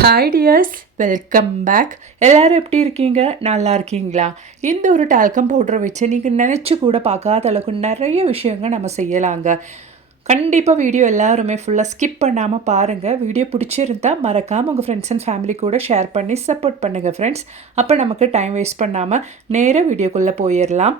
Hi tears, welcome back. எல்லோரும் எப்படி இருக்கீங்க? நல்லா இருக்கீங்களா? இந்த ஒரு டால்கம் பவுடரை வச்சு நீங்கள் நினச்சி கூட பார்க்காத அளவுக்கு நிறைய விஷயங்கள் நம்ம செய்யலாங்க. கண்டிப்பாக வீடியோ எல்லாருமே ஃபுல்லாக ஸ்கிப் பண்ணாமல் பாருங்கள். வீடியோ பிடிச்சிருந்தா மறக்காமல் உங்கள் ஃப்ரெண்ட்ஸ் அண்ட் ஃபேமிலி கூட ஷேர் பண்ணி சப்போர்ட் பண்ணுங்கள் ஃப்ரெண்ட்ஸ். அப்போ நமக்கு டைம் வேஸ்ட் பண்ணாமல் நேராக வீடியோக்குள்ளே போயிடலாம்.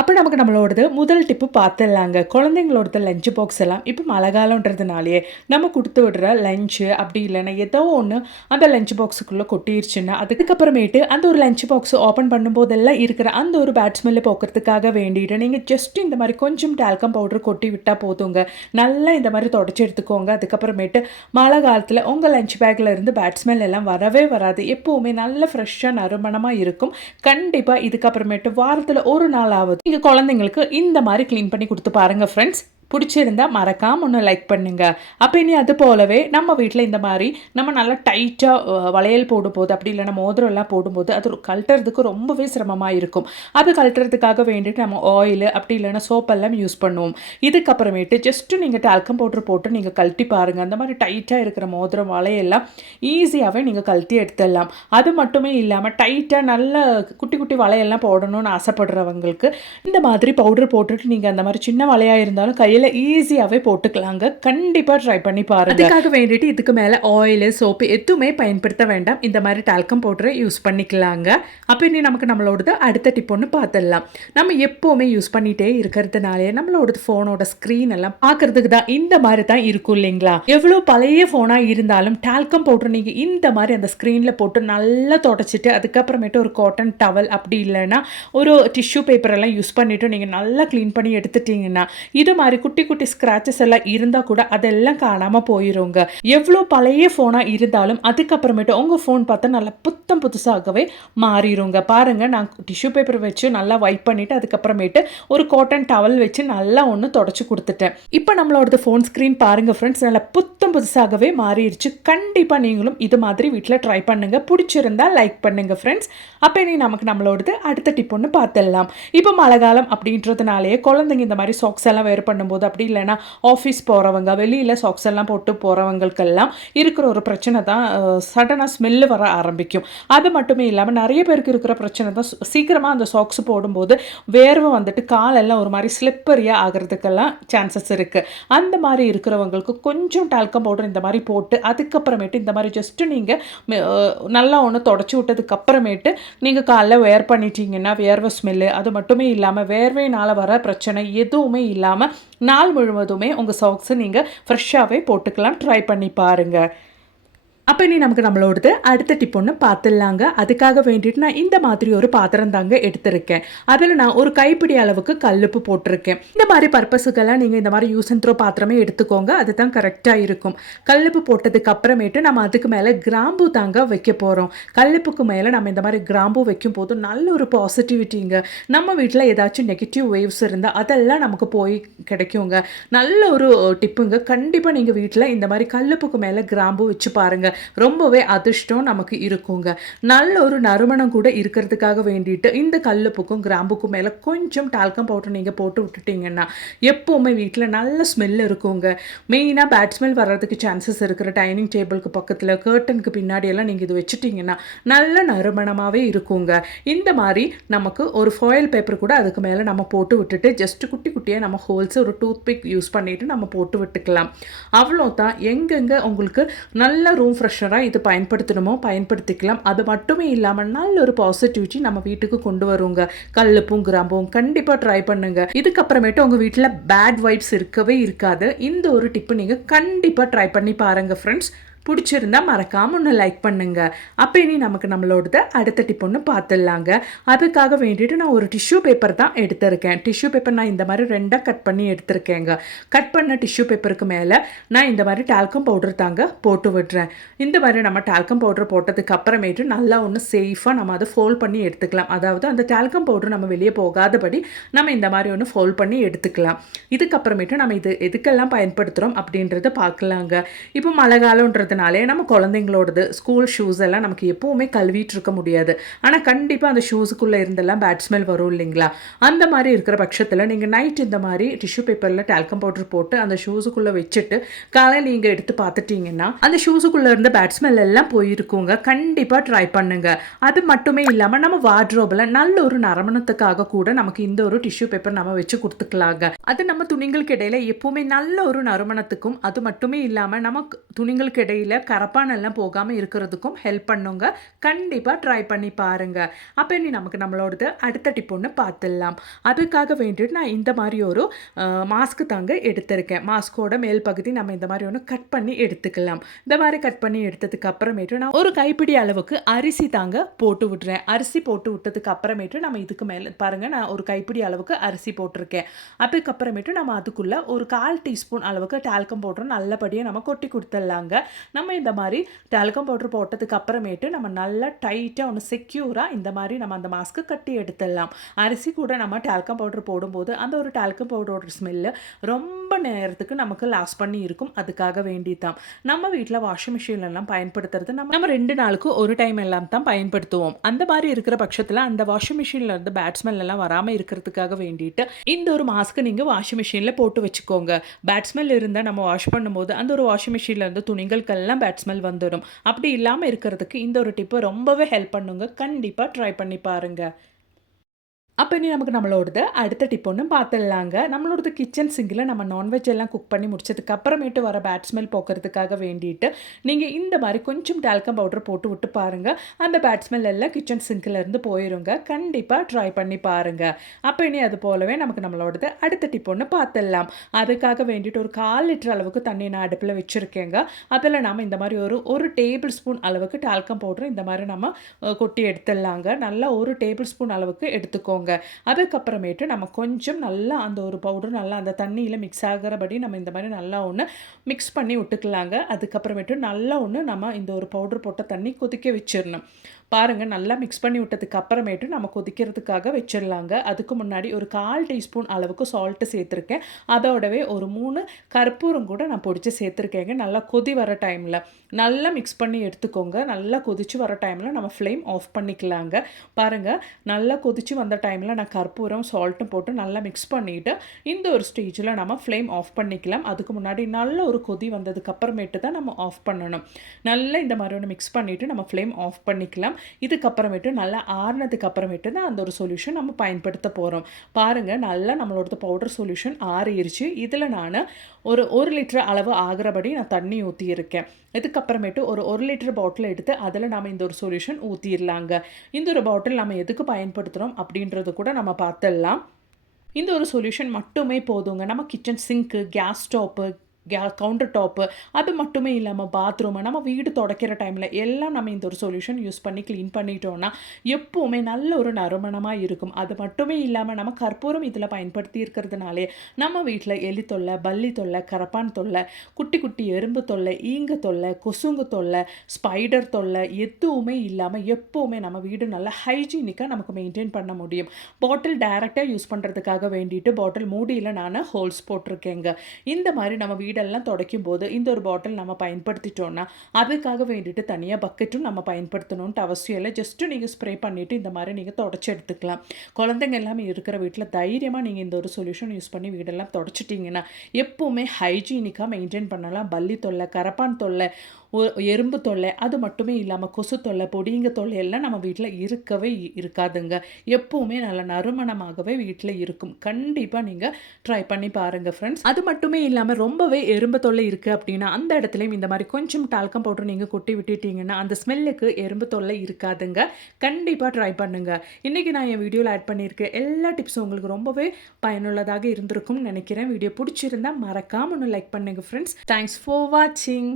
அப்போ நமக்கு நம்மளோடது முதல் டிப்பு பார்த்துடலாங்க. குழந்தைங்களோடது லஞ்ச் பாக்ஸ் எல்லாம் இப்போ மழை காலன்றதுனாலேயே நம்ம கொடுத்து விடுற லஞ்சு அப்படி இல்லைன்னா ஏதோ ஒன்று அந்த லஞ்ச் பாக்ஸுக்குள்ளே கொட்டிருச்சுன்னா அதுக்கப்புறமேட்டு அந்த ஒரு லஞ்ச் பாக்ஸ் ஓப்பன் பண்ணும்போதெல்லாம் இருக்கிற அந்த ஒரு பேட் ஸ்மெல்லை போக்குறதுக்காக வேண்டிட்டு நீங்கள் ஜஸ்ட் இந்த மாதிரி கொஞ்சம் டால்கம் பவுடர் கொட்டி விட்டால் போதுங்க. நல்லா இந்த மாதிரி தொடச்சி எடுத்துக்கோங்க. அதுக்கப்புறமேட்டு மழை காலத்தில் உங்கள் லஞ்ச் பேக்கில் இருந்து பேட் ஸ்மெல் எல்லாம் வரவே வராது. எப்போவுமே நல்ல ஃப்ரெஷ்ஷாக நறுமணமாக இருக்கும். கண்டிப்பாக இதுக்கப்புறமேட்டு வாரத்தில் ஒரு நாள் ஆகுது நீங்கள் குழந்தைங்களுக்கு இந்த மாதிரி க்ளீன் பண்ணி கொடுத்து பாருங்கள் ஃப்ரெண்ட்ஸ். பிடிச்சிருந்தா மறக்காமல் ஒன்று லைக் பண்ணுங்கள். அப்போ இனி அது போலவே நம்ம வீட்டில் இந்த மாதிரி நம்ம நல்லா டைட்டாக வளையல் போடும்போது அப்படி இல்லைன்னா மோதிரம் எல்லாம் போடும்போது அது கழட்டுறதுக்கு ரொம்பவே சிரமமாக இருக்கும். அது கழட்டுறதுக்காக வேண்டிட்டு நம்ம ஆயில் அப்படி இல்லைன்னா சோப்பெல்லாம் யூஸ் பண்ணுவோம். இதுக்கப்புறமேட்டு ஜஸ்ட்டு நீங்கள் டால்கம் பவுடர் போட்டு நீங்கள் கழட்டி பாருங்கள். அந்த மாதிரி டைட்டாக இருக்கிற மோதிரம் வளையெல்லாம் ஈஸியாகவே நீங்கள் கழட்டி எடுத்துடலாம். அது மட்டுமே இல்லாமல் டைட்டாக நல்ல குட்டி குட்டி வளையெல்லாம் போடணும்னு ஆசைப்படுறவங்களுக்கு இந்த மாதிரி பவுடர் போட்டுட்டு நீங்கள் அந்த மாதிரி சின்ன வளையாக இருந்தாலும் கையில் ஈஸியாகவே போட்டுக்கலாங்க. கண்டிப்பாக ட்ரை பண்ணி பாருங்க. அதுக்காக வேண்டிட்டு இதுக்கு மேலே ஆயில் சோப்பு எதுவுமே பயன்படுத்த வேண்டாம். இந்த மாதிரி டால்கம் பவுடரை யூஸ் பண்ணிக்கலாங்க. அப்போ இனி நமக்கு நம்மளோடது அடுத்த டிப் ஒன்று பார்த்துடலாம். நம்ம எப்போவுமே யூஸ் பண்ணிகிட்டே இருக்கிறதுனாலே நம்மளோட ஃபோனோட ஸ்க்ரீன் எல்லாம் பார்க்கறதுக்கு தான் இந்த மாதிரி தான் இருக்கும் இல்லைங்களா? எவ்வளோ பழைய ஃபோனாக இருந்தாலும் டால்கம் பவுடர் நீங்கள் இந்த மாதிரி அந்த ஸ்க்ரீனில் போட்டு நல்லா தொடச்சிட்டு அதுக்கப்புறமேட்டு ஒரு காட்டன் டவல் அப்படி இல்லைன்னா ஒரு டிஷ்யூ பேப்பர் எல்லாம் யூஸ் பண்ணிவிட்டு நீங்கள் நல்லா க்ளீன் பண்ணி எடுத்துட்டிங்கன்னா இது மாதிரி குட்டி குட்டி ஸ்க்ராச்சஸ் எல்லாம் இருந்தால் கூட அதெல்லாம் காணாமல் போயிடுங்க. எவ்வளோ பழைய ஃபோனாக இருந்தாலும் அதுக்கப்புறமேட்டு உங்கள் ஃபோன் பார்த்தா நல்லா புத்தம் புதுசாகவே மாறிடுங்க. பாருங்கள், நான் டிஷ்யூ பேப்பர் வச்சு நல்லா வைப் பண்ணிவிட்டு அதுக்கப்புறமேட்டு ஒரு காட்டன் டவல் வச்சு நல்லா ஒன்று தொடச்சி கொடுத்துட்டேன். இப்போ நம்மளோட ஃபோன் ஸ்க்ரீன் பாருங்கள் ஃப்ரெண்ட்ஸ், நல்லா புத்தம் புதுசாகவே மாறிடுச்சு. கண்டிப்பாக நீங்களும் இது மாதிரி வீட்டில் ட்ரை பண்ணுங்கள். பிடிச்சிருந்தா லைக் பண்ணுங்கள் ஃப்ரெண்ட்ஸ். அப்போ இனி நமக்கு நம்மளோடது அடுத்த டிப் ஒன்று பார்த்துடலாம். இப்போ மழை காலம் அப்படின்றதுனாலே குழந்தைங்க இந்த மாதிரி சாக்ஸ் எல்லாம் வேறு பண்ணும்போது அப்படி இல்லைன்னா ஆஃபீஸ் போகிறவங்க வெளியில் சாக்ஸ் எல்லாம் போட்டு போகிறவங்களுக்கெல்லாம் இருக்கிற ஒரு பிரச்சனை தான் சடனாக ஸ்மெல்லு வர ஆரம்பிக்கும். அது மட்டுமே இல்லாமல் நிறைய பேருக்கு இருக்கிற பிரச்சனை தான் சீக்கிரமாக அந்த சாக்ஸ் போடும்போது வேர்வை வந்துட்டு காலெல்லாம் ஒரு மாதிரி ஸ்லிப்பரியாக ஆகிறதுக்கெல்லாம் சான்சஸ் இருக்குது. அந்த மாதிரி இருக்கிறவங்களுக்கு கொஞ்சம் டால்கம் பவுடர் இந்த மாதிரி போட்டு அதுக்கப்புறமேட்டு இந்த மாதிரி ஜஸ்ட்டு நீங்கள் நல்லா ஒன்று தொடச்சி விட்டதுக்கப்புறமேட்டு நீங்கள் காலைல வேர் பண்ணிட்டீங்கன்னா வேர்வை ஸ்மெல்லு அது மட்டுமே இல்லாமல் வேர்வையினால் வர பிரச்சனை எதுவுமே இல்லாமல் நாள் முழுவதுமே உங்கள் சாக்ஸை நீங்கள் ஃப்ரெஷ்ஷாகவே போட்டுக்கலாம். ட்ரை பண்ணி பாருங்கள். அப்போ இனி நமக்கு நம்மளோடது அடுத்த டிப் ஒன்று பார்த்துடலாங்க. அதுக்காக வேண்டிட்டு நான் இந்த மாதிரி ஒரு பாத்திரம் தாங்க எடுத்திருக்கேன். அதில் நான் ஒரு கைப்பிடி அளவுக்கு கல்லுப்பு போட்டிருக்கேன். இந்த மாதிரி பர்பஸுக்கெல்லாம் நீங்கள் இந்த மாதிரி யூஸ் அண்ட் த்ரோ பாத்திரமே எடுத்துக்கோங்க. அதுதான் கரெக்டாக இருக்கும். கல்லுப்பு போட்டதுக்கு அப்புறமேட்டு நம்ம அதுக்கு மேலே கிராம்பு தாங்க வைக்க போகிறோம். கல்லுப்புக்கு மேலே நம்ம இந்த மாதிரி கிராம்பு வைக்கும் போது நல்ல ஒரு பாசிட்டிவிட்டிங்க. நம்ம வீட்டில் ஏதாச்சும் நெகட்டிவ் வேவ்ஸ் இருந்தால் அதெல்லாம் நமக்கு போய் கிடைக்குங்க. நல்ல ஒரு டிப்புங்க. கண்டிப்பாக நீங்கள் வீட்டில் இந்த மாதிரி கல்லுப்புக்கு மேலே கிராம்பு வச்சு பாருங்கள். ரொம்பவே அதிர்ஷ்டம் நமக்கு இருக்குங்க. நல்ல ஒரு நறுமணம் கூட இருக்கிறதுக்காக வேண்டிட்டு இந்த கல்லுப்புக்கும் கிராம்புக்கும் மேலே கொஞ்சம் டால்கம் பவுடர் நீங்கள் போட்டு விட்டுட்டிங்கன்னா எப்போவுமே வீட்டில் நல்ல ஸ்மெல் இருக்குங்க. மெயினாக பேட் ஸ்மெல் வர்றதுக்கு சான்சஸ் இருக்கிற டைனிங் டேபிளுக்கு பக்கத்தில் கர்டனுக்கு பின்னாடியெல்லாம் நீங்கள் இது வச்சுட்டிங்கன்னா நல்ல நறுமணமாகவே இருக்குங்க. இந்த மாதிரி நமக்கு ஒரு ஃபாயில் பேப்பர் கூட அதுக்கு மேலே நம்ம போட்டு விட்டுட்டு ஜஸ்ட் குட்டி குட்டியாக நம்ம ஹோல்ஸ் ஒரு டூத் பிக் யூஸ் பண்ணிவிட்டு நம்ம போட்டு விட்டுக்கலாம். அவ்வளோதான். எங்கெங்கே உங்களுக்கு நல்ல ரூம் ஃப்ரெஷ்னராக இது பயன்படுத்தணுமோ பயன்படுத்திக்கலாம். அது மட்டுமே இல்லாமல் நல்ல ஒரு பாசிட்டிவிட்டி நம்ம வீட்டுக்கு கொண்டு வருங்க. கல்லுப்பும் கிராம்பும் கண்டிப்பாக ட்ரை பண்ணுங்க. இதுக்கப்புறமேட்டு உங்கள் வீட்டில் பேட் வைப்ஸ் இருக்கவே இருக்காது. இந்த ஒரு டிப்பு நீங்கள் கண்டிப்பாக ட்ரை பண்ணி பாருங்கள் ஃப்ரெண்ட்ஸ். பிடிச்சிருந்தா மறக்காமல் ஒன்று லைக் பண்ணுங்க. அப்போ இனி நமக்கு நம்மளோடது அடுத்த டிப் ஒன்று பார்த்துடலாங்க. அதுக்காக வேண்டிட்டு நான் ஒரு டிஷ்யூ பேப்பர் தான் எடுத்திருக்கேன். டிஷ்யூ பேப்பர் நான் இந்த மாதிரி ரெண்டாக கட் பண்ணி எடுத்திருக்கேங்க. கட் பண்ண டிஷ்யூ பேப்பருக்கு மேலே நான் இந்த மாதிரி டால்கம் பவுடர் தாங்க போட்டு விடுறேன். இந்த மாதிரி நம்ம டால்கம் பவுடர் போட்டதுக்கு அப்புறமேட்டு நல்லா ஒன்று சேஃபாக நம்ம அதை ஃபோல்ட் பண்ணி எடுத்துக்கலாம். அதாவது அந்த டால்கம் பவுடர் நம்ம வெளியே போகாதபடி நம்ம இந்த மாதிரி ஒன்று ஃபோல்ட் பண்ணி எடுத்துக்கலாம். இதுக்கப்புறமேட்டு நம்ம இது எதுக்கெல்லாம் பயன்படுத்துகிறோம் அப்படின்றத பார்க்கலாங்க. இப்போ மழை காலம்ன்றது இருக்கிறதுனாலே நம்ம குழந்தைங்களோடது ஸ்கூல் ஷூஸ் எல்லாம் நமக்கு எப்போவுமே கழுவிட்டு இருக்க முடியாது. ஆனால் கண்டிப்பாக அந்த ஷூஸுக்குள்ளே இருந்தெல்லாம் பேட் ஸ்மெல் வரும் இல்லைங்களா? அந்த மாதிரி இருக்கிற பட்சத்தில் நீங்கள் நைட் இந்த மாதிரி டிஷ்யூ பேப்பரில் டால்கம் பவுடர் போட்டு அந்த ஷூஸுக்குள்ளே வச்சுட்டு காலையில் நீங்கள் எடுத்து பார்த்துட்டிங்கன்னா அந்த ஷூஸுக்குள்ளே இருந்த பேட் ஸ்மெல் எல்லாம் போயிருக்குங்க. கண்டிப்பாக ட்ரை பண்ணுங்க. அது மட்டுமே இல்லாமல் நம்ம வார்ட்ரோபில் நல்ல ஒரு நறுமணத்துக்காக கூட நமக்கு இந்த ஒரு டிஷ்யூ பேப்பர் நம்ம வச்சு கொடுத்துக்கலாங்க. அது நம்ம துணிங்களுக்கு இடையில எப்பவுமே நல்ல ஒரு நறுமணத்துக்கும், அது மட்டுமே இல்லாமல் நமக்கு துணிங்களுக்கு இடையில கரப்பானெல்லாம் போகாமல் இருக்கிறதுக்கும் ஹெல்ப் பண்ணுங்க. கண்டிப்பாக ட்ரை பண்ணி பாருங்க. அப்போ இனி நமக்கு நம்மளோடது அடுத்த டிப் ஒன்று பார்த்துடலாம். அதுக்காக வேண்டிட்டு நான் இந்த மாதிரி ஒரு மாஸ்க்கு தாங்க எடுத்திருக்கேன். மாஸ்கோட மேல் பகுதி நம்ம இந்த மாதிரி ஒன்று கட் பண்ணி எடுத்துக்கலாம். இந்த மாதிரி கட் பண்ணி எடுத்ததுக்கு அப்புறமேட்டு நான் ஒரு கைப்பிடி அளவுக்கு அரிசி தாங்க போட்டு விட்டுறேன். அரிசி போட்டு விட்டதுக்கு அப்புறமேட்டு நம்ம இதுக்கு மேலே பாருங்கள், நான் ஒரு கைப்பிடி அளவுக்கு அரிசி போட்டிருக்கேன். அதுக்கப்புறமேட்டு நம்ம அதுக்குள்ளே ஒரு 1/4 டீஸ்பூன் அளவுக்கு டால்கம் பவுடர் நல்லபடியாக நம்ம கொட்டி கொடுத்துடலாங்க. நம்ம இந்த மாதிரி டால்கம் பவுடர் போட்டதுக்கு அப்புறமேட்டு நம்ம நல்லா டைட்டாக ஒன்று செக்யூராக இந்த மாதிரி நம்ம அந்த மாஸ்க்கு கட்டி எடுத்துடலாம். அரிசி கூட நம்ம டால்கம் பவுடர் போடும்போது அந்த ஒரு டால்கம் பவுடரோட ஸ்மெல்லு ரொம்ப நேரத்துக்கு நமக்கு லாஸ் பண்ணி இருக்கும். அதுக்காக வேண்டி தான் நம்ம வீட்டில் வாஷிங் மிஷின்லாம் பயன்படுத்துறது நம்ம 2 நாளுக்கு ஒரு டைம் எல்லாம் தான் பயன்படுத்துவோம். அந்த மாதிரி இருக்கிற பட்சத்தில் அந்த வாஷிங் மிஷினில் இருந்து பேட் ஸ்மெல் எல்லாம் வராமல் இருக்கிறதுக்காக வேண்டிட்டு இந்த ஒரு மாஸ்க்கு நீங்கள் வாஷிங் மிஷினில் போட்டு வச்சுக்கோங்க. பேட் ஸ்மெல் இருந்தால் நம்ம வாஷ் பண்ணும்போது அந்த ஒரு வாஷிங் மிஷினில் இருந்து துணிகளுக்கெல்லாம் பேட் ஸ்மெல் வந்துடும். அப்படி இல்லாமல் இருக்கிறதுக்கு இந்த ஒரு டிப்பு ரொம்பவே ஹெல்ப் பண்ணுங்க. கண்டிப்பாக ட்ரை பண்ணி பாருங்கள். அப்போ இனி நமக்கு நம்மளோடது அடுத்த டிப் ஒன்று பார்த்துடலாங்க. நம்மளோடது கிச்சன் சிங்கில் நம்ம நான்வெஜ் எல்லாம் குக் பண்ணி முடிச்சதுக்கு அப்புறமேட்டு வர பேட் ஸ்மெல் போக்குறதுக்காக வேண்டிட்டு நீங்கள் இந்த மாதிரி கொஞ்சம் டால்கம் பவுடர் போட்டு விட்டு பாருங்கள். அந்த பேட் ஸ்மெல் எல்லாம் கிச்சன் சிங்கிலேருந்து போயிருங்க. கண்டிப்பாக ட்ரை பண்ணி பாருங்கள். அப்போ இனி அது போலவே நமக்கு நம்மளோடது அடுத்த டிப் ஒன்று பார்த்துடலாம். அதுக்காக வேண்டிட்டு ஒரு 1/4 லிட்டர் அளவுக்கு தண்ணி நான் அடுப்பில் வச்சுருக்கேங்க. அதில் நம்ம இந்த மாதிரி ஒரு டேபிள் ஸ்பூன் அளவுக்கு டால்கம் பவுடர் இந்த மாதிரி நம்ம கொட்டி எடுத்துடலாங்க. நல்லா ஒரு டேபிள் ஸ்பூன் அளவுக்கு எடுத்துக்கோங்க. அதுக்கப்புறமேட்டு நம்ம கொஞ்சம் நல்லா அந்த ஒரு பவுடர் நல்லா அந்த தண்ணியில் மிக்ஸ் ஆகிறபடி நம்ம இந்த மாதிரி நல்லா ஒன்று மிக்ஸ் பண்ணி விட்டுக்கலாங்க. அதுக்கப்புறமேட்டு நல்லா ஒன்று நம்ம இந்த ஒரு பவுடர் போட்ட தண்ணி கொதிக்க வச்சிடணும். பாருங்கள், நல்லா மிக்ஸ் பண்ணி விட்டதுக்கு அப்புறமேட்டு நம்ம கொதிக்கிறதுக்காக வச்சிடலாங்க. அதுக்கு முன்னாடி ஒரு 1/4 டீஸ்பூன் அளவுக்கு சால்ட்டு சேர்த்துருக்கேன். அதோடவே ஒரு 3 கற்பூரம் கூட நான் பொடிச்சு சேர்த்துருக்கேங்க. நல்லா கொதி வர டைமில் நல்லா மிக்ஸ் பண்ணி எடுத்துக்கோங்க. நல்லா கொதிச்சு வர டைமில் நம்ம ஃப்ளேம் ஆஃப் பண்ணிக்கலாங்க. பாருங்கள், நல்லா கொதிச்சு வந்த டைமில் நான் கற்பூரம் சால்ட்டும் போட்டு நல்லா மிக்ஸ் பண்ணிவிட்டு இந்த ஒரு ஸ்டேஜில் நம்ம ஃப்ளேம் ஆஃப் பண்ணிக்கலாம். அதுக்கு முன்னாடி நல்ல ஒரு கொதி வந்ததுக்கு அப்புறமேட்டு தான் நம்ம ஆஃப் பண்ணணும். நல்லா இந்த மாதிரி ஒன்று மிக்ஸ் பண்ணிவிட்டு நம்ம ஃப்ளேம் ஆஃப் பண்ணிக்கலாம். இதுக்கப்புறமேட்டு நல்லா ஆறுனதுக்கு அப்புறமேட்டு தான் அந்த ஒரு சொல்யூஷன் நம்ம பயன்படுத்த போகிறோம். பாருங்கள், நல்லா நம்மளோட பவுடர் சொல்யூஷன் ஆறிடுச்சு. இதில் நான் ஒரு லிட்டர் அளவு ஆகிறபடி நான் தண்ணி ஊற்றியிருக்கேன். இதுக்கப்புறமேட்டு ஒரு லிட்டர் பாட்டில் எடுத்து அதில் நம்ம இந்த ஒரு சொல்யூஷன் ஊற்றிடலாங்க. இந்த ஒரு பாட்டில் நம்ம எதுக்கு பயன்படுத்துகிறோம் அப்படின்றது கூட நம்ம பார்த்துடலாம். இந்த ஒரு சொல்யூஷன் மட்டுமே போதுங்க. நம்ம kitchen sink, gas stove, counter top, அது மட்டுமே இல்லாமல் பாத்ரூமு, நம்ம வீடு துடைக்கிற டைமில் எல்லாம் நம்ம இந்த ஒரு சொல்யூஷன் யூஸ் பண்ணி க்ளீன் பண்ணிட்டோன்னா எப்போவுமே நல்ல ஒரு நறுமணமாக இருக்கும். அது மட்டுமே இல்லாமல் நம்ம கற்பூரம் இதில் பயன்படுத்தி இருக்கிறதுனாலே நம்ம வீட்டில் எலி தொல்லை, பல்லி தொல்லை, கரப்பான் தொல்லை, குட்டி குட்டி எறும்பு தொல்லை, ஈங்க தொல்லை, கொசுங்கு தொல்லை, ஸ்பைடர் தொல்லை எதுவுமே இல்லாமல் எப்போவுமே நம்ம வீடு நல்லா ஹைஜீனிக்காக நமக்கு மெயின்டைன் பண்ண முடியும். பாட்டில் டைரெக்டாக யூஸ் பண்ணுறதுக்காக வேண்டிட்டு பாட்டில் மூடியில் நான் ஹோல்ஸ் போட்டிருக்கேங்க. இந்த மாதிரி நம்ம வீடெல்லாம் துடைக்கும் போது இந்த ஒரு பாட்டில் நம்ம பயன்படுத்திட்டோன்னா அதுக்காக வேண்டிட்டு தனியாக பக்கெட்டும் நம்ம பயன்படுத்தணுன்ட்டு அவசியம் இல்லை. ஜஸ்ட்டு நீங்கள் ஸ்ப்ரே பண்ணிவிட்டு இந்த மாதிரி நீங்கள் தொடச்சி எடுத்துக்கலாம். குழந்தைங்க எல்லாமே இருக்கிற வீட்டில் தைரியமாக நீங்கள் இந்த ஒரு சொல்யூஷன் யூஸ் பண்ணி வீடெல்லாம் தொடச்சிட்டிங்கன்னா எப்போவுமே ஹைஜீனிக்காக மெயின்டைன் பண்ணலாம். பல்லி தொல்லை, கரப்பான் தொல்லை, எறும்பு தொல்லை, அது மட்டுமே இல்லாமல் கொசு தொல்லை, பொடிங்க தொல்லை எல்லாம் நம்ம வீட்டில் இருக்கவே இருக்காதுங்க. எப்போவுமே நல்ல நறுமணமாகவே வீட்டில் இருக்கும். கண்டிப்பாக நீங்கள் ட்ரை பண்ணி பாருங்கள் ஃப்ரெண்ட்ஸ். அது மட்டுமே இல்லாமல் ரொம்பவே எறும்பு தொல்லை இருக்குது அப்படின்னா அந்த இடத்துலையும் இந்த மாதிரி கொஞ்சம் டால்கம் பவுடர் நீங்கள் கொட்டி விட்டுட்டீங்கன்னா அந்த ஸ்மெல்லுக்கு எறும்பு தொல்லை இருக்காதுங்க. கண்டிப்பாக ட்ரை பண்ணுங்கள். இன்றைக்கி நான் என் வீடியோவில் ஆட் பண்ணியிருக்கேன் எல்லா டிப்ஸும் உங்களுக்கு ரொம்பவே பயனுள்ளதாக இருந்திருக்கும்னு நினைக்கிறேன். வீடியோ பிடிச்சிருந்தா மறக்காமல் ஒன்று லைக் பண்ணுங்கள் ஃப்ரெண்ட்ஸ். தேங்க்ஸ் ஃபார் வாட்சிங்.